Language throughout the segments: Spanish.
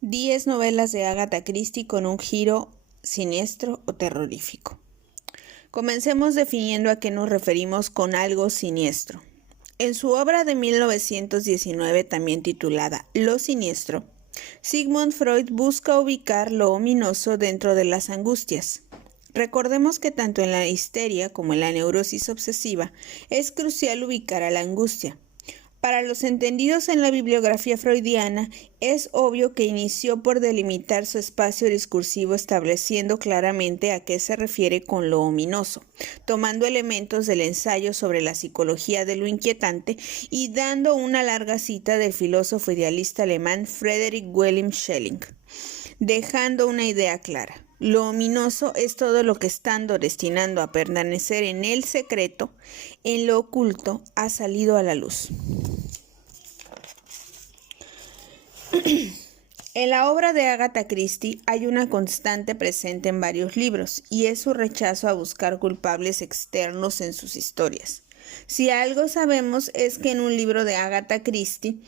10 novelas de Agatha Christie con un giro siniestro o terrorífico. Comencemos definiendo a qué nos referimos con algo siniestro. En su obra de 1919, también titulada Lo siniestro, Sigmund Freud busca ubicar lo ominoso dentro de las angustias. Recordemos que tanto en la histeria como en la neurosis obsesiva es crucial ubicar a la angustia. Para los entendidos en la bibliografía freudiana, es obvio que inició por delimitar su espacio discursivo estableciendo claramente a qué se refiere con lo ominoso, tomando elementos del ensayo sobre la psicología de lo inquietante y dando una larga cita del filósofo idealista alemán Friedrich Wilhelm Schelling, dejando una idea clara. Lo ominoso es todo lo que estando destinado a permanecer en el secreto, en lo oculto, ha salido a la luz. En la obra de Agatha Christie hay una constante presente en varios libros, y es su rechazo a buscar culpables externos en sus historias. Si algo sabemos es que en un libro de Agatha Christie,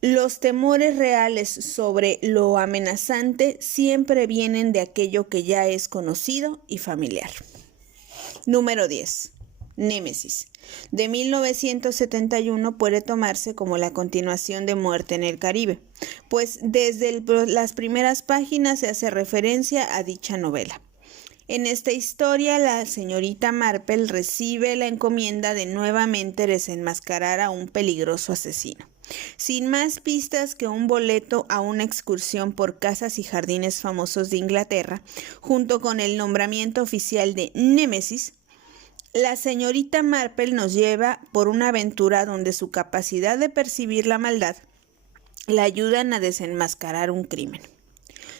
los temores reales sobre lo amenazante siempre vienen de aquello que ya es conocido y familiar. Número 10. Némesis, de 1971, puede tomarse como la continuación de Muerte en el Caribe, pues desde las primeras páginas se hace referencia a dicha novela. En esta historia, la señorita Marple recibe la encomienda de nuevamente desenmascarar a un peligroso asesino. Sin más pistas que un boleto a una excursión por casas y jardines famosos de Inglaterra, junto con el nombramiento oficial de Némesis, la señorita Marple nos lleva por una aventura donde su capacidad de percibir la maldad la ayudan a desenmascarar un crimen.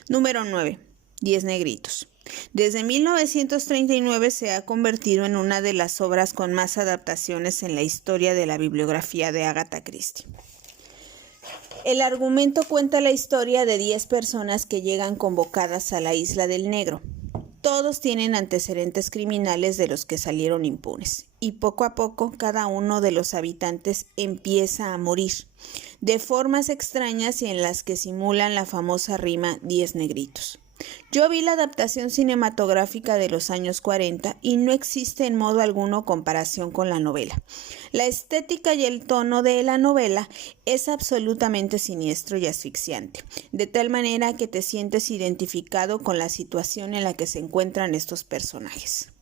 Número 9. 10 negritos. Desde 1939 se ha convertido en una de las obras con más adaptaciones en la historia de la bibliografía de Agatha Christie. El argumento cuenta la historia de 10 personas que llegan convocadas a la Isla del Negro. Todos tienen antecedentes criminales de los que salieron impunes, y poco a poco cada uno de los habitantes empieza a morir, de formas extrañas y en las que simulan la famosa rima 10 negritos. Yo vi la adaptación cinematográfica de los años 40 y no existe en modo alguno comparación con la novela. La estética y el tono de la novela es absolutamente siniestro y asfixiante, de tal manera que te sientes identificado con la situación en la que se encuentran estos personajes.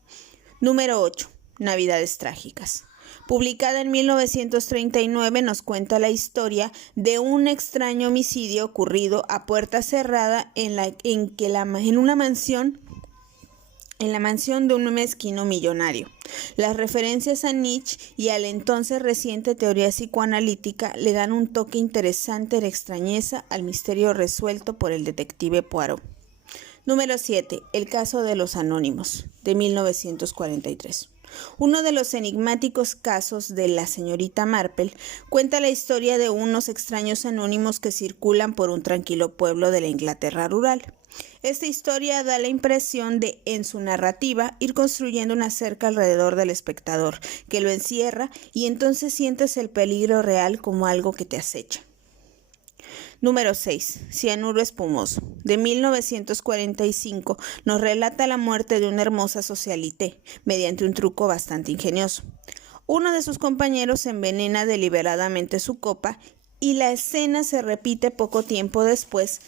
Número 8. Navidades trágicas. Publicada en 1939, nos cuenta la historia de un extraño homicidio ocurrido a puerta cerrada en la mansión de un mezquino millonario. Las referencias a Nietzsche y a la entonces reciente teoría psicoanalítica le dan un toque interesante de extrañeza al misterio resuelto por el detective Poirot. Número 7. El caso de los anónimos, de 1943. Uno de los enigmáticos casos de la señorita Marple cuenta la historia de unos extraños anónimos que circulan por un tranquilo pueblo de la Inglaterra rural. Esta historia da la impresión de, en su narrativa, ir construyendo una cerca alrededor del espectador, que lo encierra y entonces sientes el peligro real como algo que te acecha. Número 6. Cianuro espumoso. De 1945 nos relata la muerte de una hermosa socialité mediante un truco bastante ingenioso. Uno de sus compañeros envenena deliberadamente su copa y la escena se repite poco tiempo después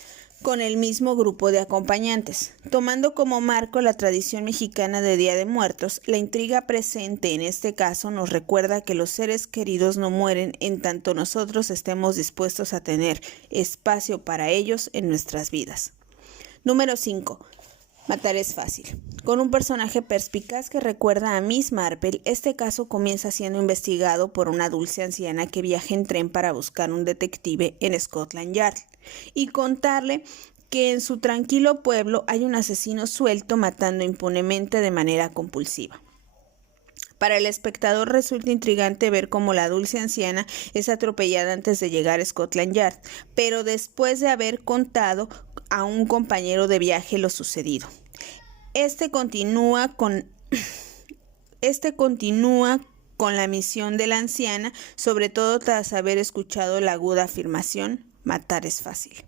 con el mismo grupo de acompañantes. Tomando como marco la tradición mexicana de Día de Muertos, la intriga presente en este caso nos recuerda que los seres queridos no mueren en tanto nosotros estemos dispuestos a tener espacio para ellos en nuestras vidas. Número 5. Matar es fácil. Con un personaje perspicaz que recuerda a Miss Marple, este caso comienza siendo investigado por una dulce anciana que viaja en tren para buscar un detective en Scotland Yard y contarle que en su tranquilo pueblo hay un asesino suelto matando impunemente de manera compulsiva. Para el espectador resulta intrigante ver cómo la dulce anciana es atropellada antes de llegar a Scotland Yard, pero después de haber contado a un compañero de viaje lo sucedido. Este continúa con la misión de la anciana, sobre todo tras haber escuchado la aguda afirmación: matar es fácil.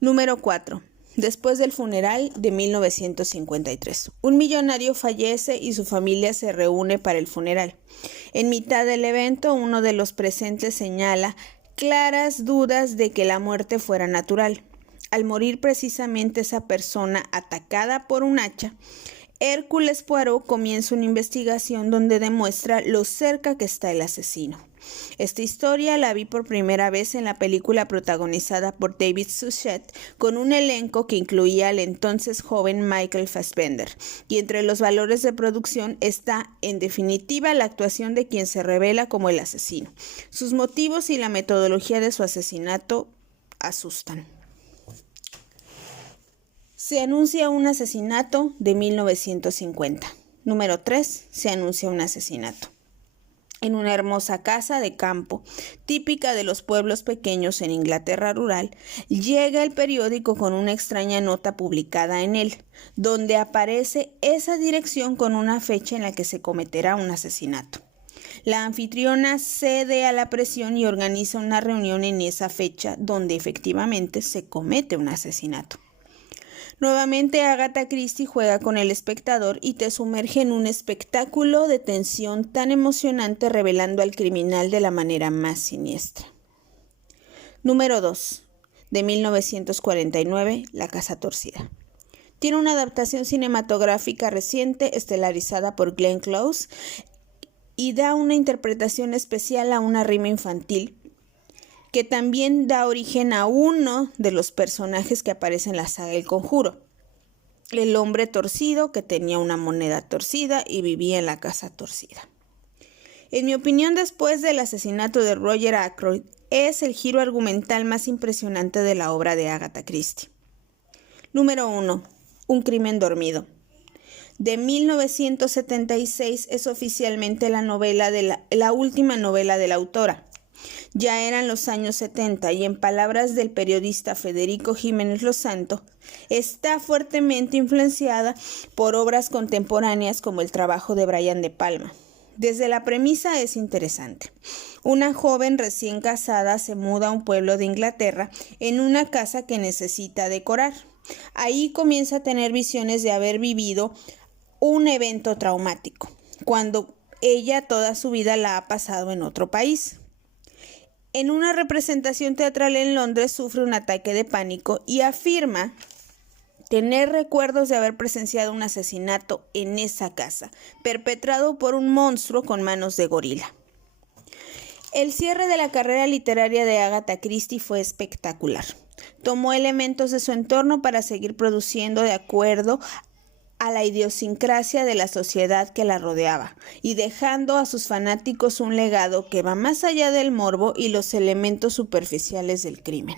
Número 4. Después del funeral de 1953. Un millonario fallece y su familia se reúne para el funeral. En mitad del evento, uno de los presentes señala claras dudas de que la muerte fuera natural. Al morir precisamente esa persona atacada por un hacha, Hércules Poirot comienza una investigación donde demuestra lo cerca que está el asesino. Esta historia la vi por primera vez en la película protagonizada por David Suchet, con un elenco que incluía al entonces joven Michael Fassbender, y entre los valores de producción está, en definitiva, la actuación de quien se revela como el asesino. Sus motivos y la metodología de su asesinato asustan. Se anuncia un asesinato de 1950. Número 3. Se anuncia un asesinato. En una hermosa casa de campo, típica de los pueblos pequeños en Inglaterra rural, llega el periódico con una extraña nota publicada en él, donde aparece esa dirección con una fecha en la que se cometerá un asesinato. La anfitriona cede a la presión y organiza una reunión en esa fecha donde efectivamente se comete un asesinato. Nuevamente Agatha Christie juega con el espectador y te sumerge en un espectáculo de tensión tan emocionante, revelando al criminal de la manera más siniestra. Número 2. De 1949, La Casa Torcida. Tiene una adaptación cinematográfica reciente estelarizada por Glenn Close y da una interpretación especial a una rima infantil que también da origen a uno de los personajes que aparece en la saga El Conjuro, el hombre torcido que tenía una moneda torcida y vivía en la casa torcida. En mi opinión, después del asesinato de Roger Ackroyd, es el giro argumental más impresionante de la obra de Agatha Christie. Número 1. Un crimen dormido. De 1976 es oficialmente la última novela de la autora. Ya eran los años 70 y en palabras del periodista Federico Jiménez Losanto, está fuertemente influenciada por obras contemporáneas como el trabajo de Brian De Palma. Desde la premisa es interesante. Una joven recién casada se muda a un pueblo de Inglaterra en una casa que necesita decorar. Ahí comienza a tener visiones de haber vivido un evento traumático, cuando ella toda su vida la ha pasado en otro país. En una representación teatral en Londres sufre un ataque de pánico y afirma tener recuerdos de haber presenciado un asesinato en esa casa, perpetrado por un monstruo con manos de gorila. El cierre de la carrera literaria de Agatha Christie fue espectacular. Tomó elementos de su entorno para seguir produciendo de acuerdo a la idiosincrasia de la sociedad que la rodeaba y dejando a sus fanáticos un legado que va más allá del morbo y los elementos superficiales del crimen.